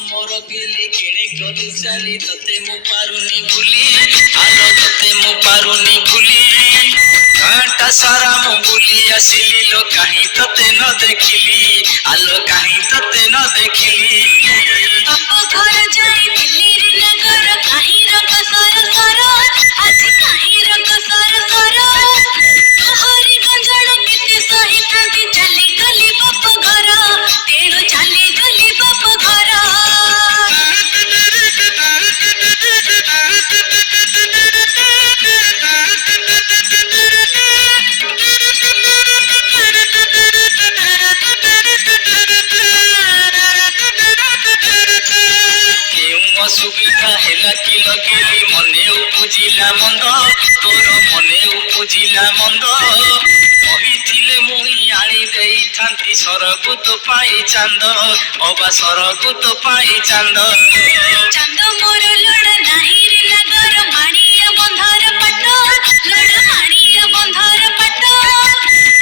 मोर गेली किणे गली चाली तते मु पारुनी भूली आलो तते मु पारुनी भूली घंटा सारा मु भूली आसिली लो कहीं तते न देखिली आलो कहीं तते न देखिली बाप घर जाई दिल्ली रे नगर कहीं रंग सर सर आज कहीं रंग सर सर तोहरी गंजण केते सही थांती चली गली बाप घर तेणु चली गली बाप घर सुविधा हेला कि लगेली मने उपजिला मंद तोर मने उपजिला मंद कहिथिले मुई आनी देई थांती सरगु तो पाई चांद अबा सरगु तो पाई चांद चांद मोर लड़ नाही रे नगर माणिया बंधार पट लड़ माणिया बंधार पट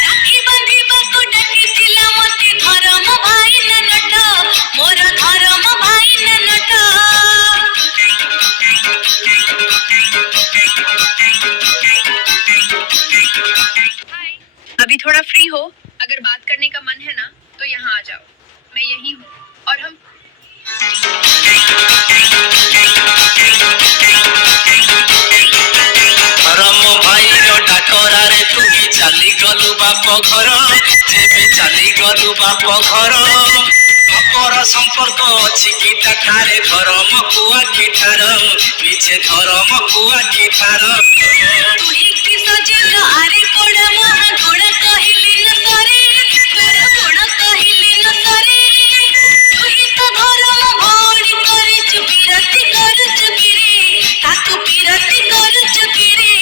राखी बांधिबा को डाकिथिला मते धर्म भाई न नट मोर धर्म भाई न नट अभी थोड़ा फ्री हो, अगर बात करने का मन है ना तो यहाँ आ जाओ, मैं यही हूँ और हम धर्म भाई रो डाकरा रे तू ही चली गलु बाप घर जेबे चली गलु बाप घर बापर संपर्क अछि कि ठारे धर्म कुआ कि ठार पीछे धर्म कुआ कि ठार तू ही की सजिल आरे कोड़ महा गोड़ कहिली न सरे तोर गोड़ कहिली न सरे तू ही तो धर्म भोड़ी करे चुपिरती कर चुकिरे ताकू पिरती कर चुकिरे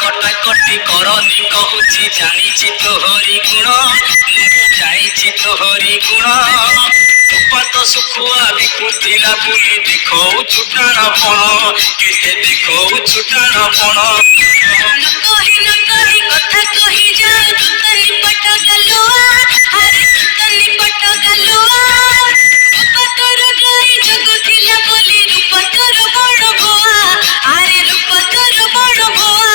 कटा कटी करनी कहूची जानिछि तोहरी गुण जाइछि तोहरी गुण उपात सुखुआ बिकुथिला बुली देखौ छुटाण पण केते देखौ छुटाण पण न कही कथा कही जाओ तुतली पट गलुआ अरे तुतली पट गलुआ बापा तोर गाई जगुथिला बोली रूप तोर बड़ भुआ अरे रूप तोर बड़ भुआ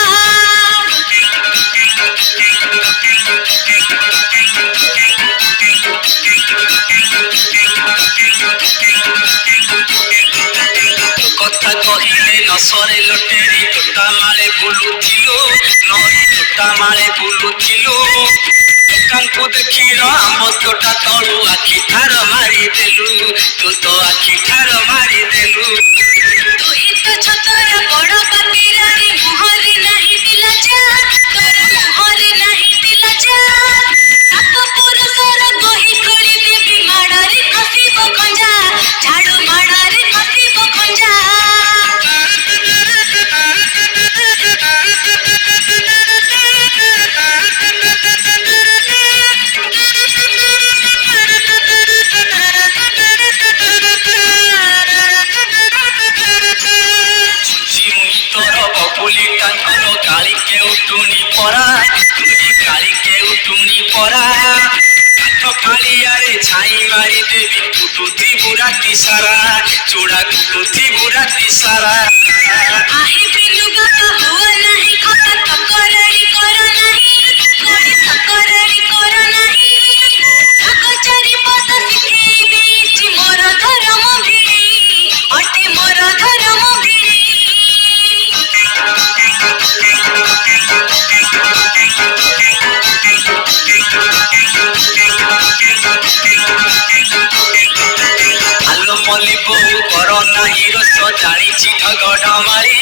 কথা কহিলে নসরে লটেরি তোটা মারে বুলুথিলু নই তোটা মারে বুলুথিলু কাঙ্কু দেখিল আম্ব তোটা তলু আখি ঠার মারি দেলু তু তো আখি ঠার মারি দেলু तू ही तो छतरा बड़ बातीरारी मुहरे नहीं दिला जा तोर मुहरे नहीं दिला जा ताप पुरुषर गोही खोली देवी माड़रे खसिब खंजा झाड़ू माड़रे खसिब खंजा तोर बबुली कांकर काली के उठुनी परा तुझी काली के उठुनी परा काठ फाड़ियारे छाई मारी देवी कुटुथी बुराती सारा चूड़ा कुटुथी बुराती सारा आहे बिनु बाबा हुआ नहीं खता तकरारी कर नहीं कोई तकरारी कर नहीं ठाक चारि पद शिखेई देछि मोर धर्म भिड़ी अटे मोर धर्म भिड़ी आलो मली बहु कर नाही रस जानिछि ढगढ मारी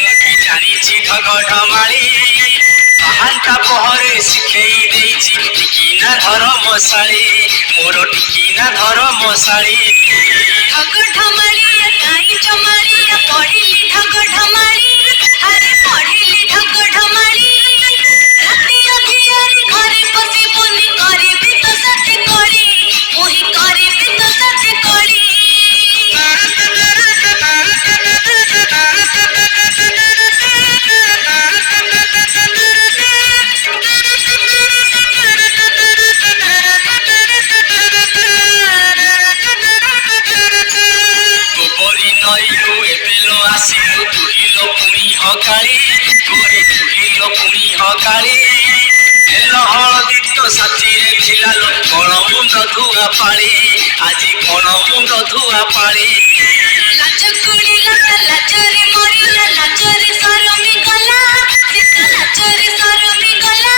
मुखी जानिछि ढगढ मारी पाहांता पहरे शिखेई देइछि टिकिना धर्मशाली मोर टिकिना धर्मशाली ढग ढमालिया काई जमालिया पढ़िली ढग ढमाली अरे पढ़िली ढग ढमाली राति अधियारी घरे पसी बुनी करे भी तो साथे करी मोहि करे भी तो साथे करी ଅଗାଳି ଗୋରି ତୁହିଲ ପୁଣି ଅଗାଳି ହେଲ ହଳଦୀ ତ ସାଥିରେ ଥିଲା ଲୋ କଣ ମୁଣ୍ଡ ଧୁଆ ପାଳି ଆଜି କଣ ମୁଣ୍ଡ ଧୁଆ ପାଳି ଲାଜ କୁଡ଼ିଲା ତା ଲାଜରେ ମରିଲା ଲାଜରେ ସରମି ଗଲା ସେ ତା ଲାଜରେ ସରମି ଗଲା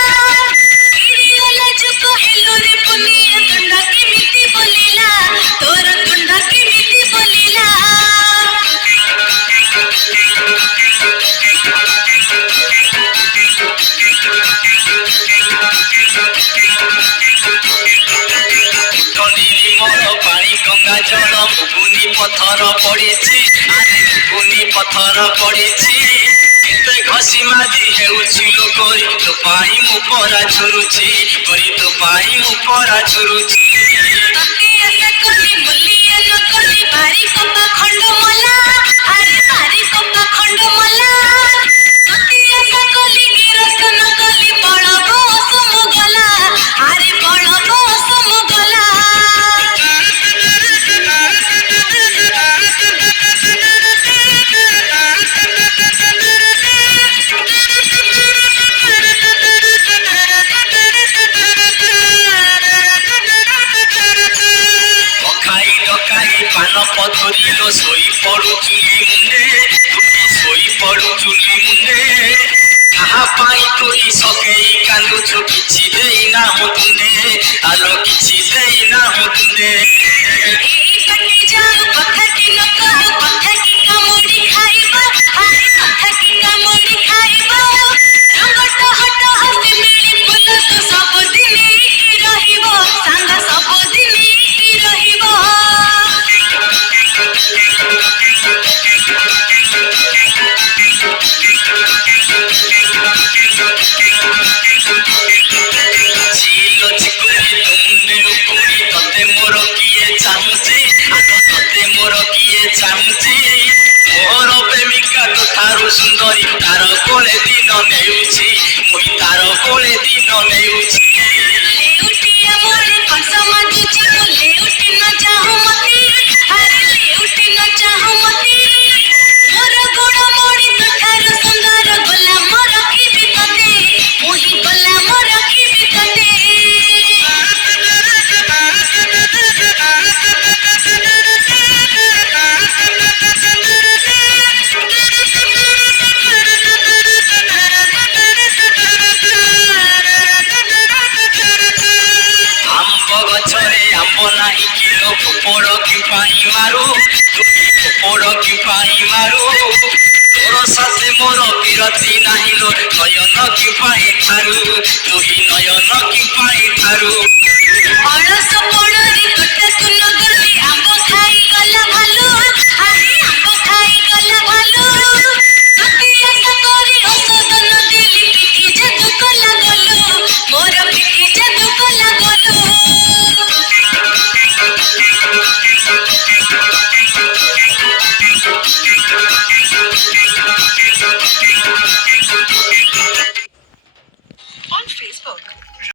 ଇଡ଼ିଆ ଲାଜକୁ ହେଲୁରେ ପୁନିଆ ତୁଣ୍ଡ କେମିତି ବୋଲିଲା ତୋର ତୁଣ୍ଡ କେମିତି ବୋଲିଲା ନିର୍ମଳ ପାଣି ଗଙ୍ଗା ଜଳ ମୁଗୁନି ପଥର ପଡ଼ିଛି ଆରେ ମୁଗୁନି ପଥର ପଡ଼ିଛି କେତେ ଘଷି ମାଜି ହେଉଛି ଲୋ କରି ତୋ ପାଇଁ ମୁଁ ପରା ଝୁରୁଛି କରି ତୋ ପାଇଁ ମୁଁ ପରା ଝୁରୁଛି ତତେ ଆଶା କଲି ମୁଲିଆ ନ କଲି ଭାରି କପା ଖଣ୍ଡ ମଲା ଆରେ ଭାରି କପା ଖଣ୍ଡ ମଲା ତତେ ଆଶା କଲି ଗିରସ୍ତ ନ କଲି ବଳବ ସମ ଗଲା ଆରେ ବଳବ ସମ ଗଲା ପକାଇ ଡକାଇ ପାନ ପଥରିଲ ଶୋଇ ପଡୁ ଚୁଲି ମୁଣ୍ଡେ ତୁଟି ଶୋଇ ପଡୁ ଚୁଲି ମୁଣ୍ଡେ କାହା ପାଇଁ ତୁଇ ସକେଇ କାନ୍ଦୁଛୁ କିଛି ଦେଇନାହୁଁ ତୁଣ୍ଡେ ଆଲୋ କିଛି ଦେଇନାହୁଁ ତୁଣ୍ଡେ ଏଇ କଟି ଯାଉ କଥାଟି ନ କହୁ କଥା କି କାମୁଡ଼ି ଖାଇବ ଆରେ କଥା କି କାମୁଡ଼ି ଖାଇବ ରଙ୍ଗଟ ହଟ ହସି ମିଳି ଫୁଲ ତୁ ସବୁଦିନ କି ରହିବ ସାଙ୍ଗ ସବୁଦିନ କି ରହିବ ଝିଲ ଝିକୁରି ତୁଣ୍ଡେ ଉକୁଣି ତତେ ମୋର କିଏ ଚାହୁଁଛି ତତେ ମୋର କିଏ ଚାହୁଁଛି ମୋର ପ୍ରେମିକା ତୋ ଠାରୁ ସୁନ୍ଦରୀ ତାର କୋଳେ ଦିନ ନେଉଛି ମୁଇଁ ତାର କୋଳେ ଦିନ ନେଉଛି ଲେଉଟିଆ ମୋରେ କଂସ ମାଗୁଛି ମୁଁ ଲେଉଟି ନ ଚାହୁଁ ମତେ ଆରେ ଲେଉଟି ନ ଚାହୁଁ ମତେ ମୋର ଗୁଣ ମୋଡ଼ି ତୁଠାରୁ ସୁନ୍ଦର ଗୋଲାମ ରଖିବି ତତେ ମୁହିଁ ଗୋଲାମ ରଖିବି ତତେ ଆମ୍ବ ଗଛରେ ଆମ୍ବ ନାହିଁ କିଲୋ ଫୋପଡ଼ କି ପାଇଁ ମାରୁ ତୁଇ ଫୋପଡ଼ କି ପାଇଁ ମାରୁ ତୋର ସାଥେ ମୋର ବିରତି ନାହିଁ ଲୋ ନୟନ କି ପାଇଁ ଠାରୁ ତୁହି ନୟନ କି ପାଇଁ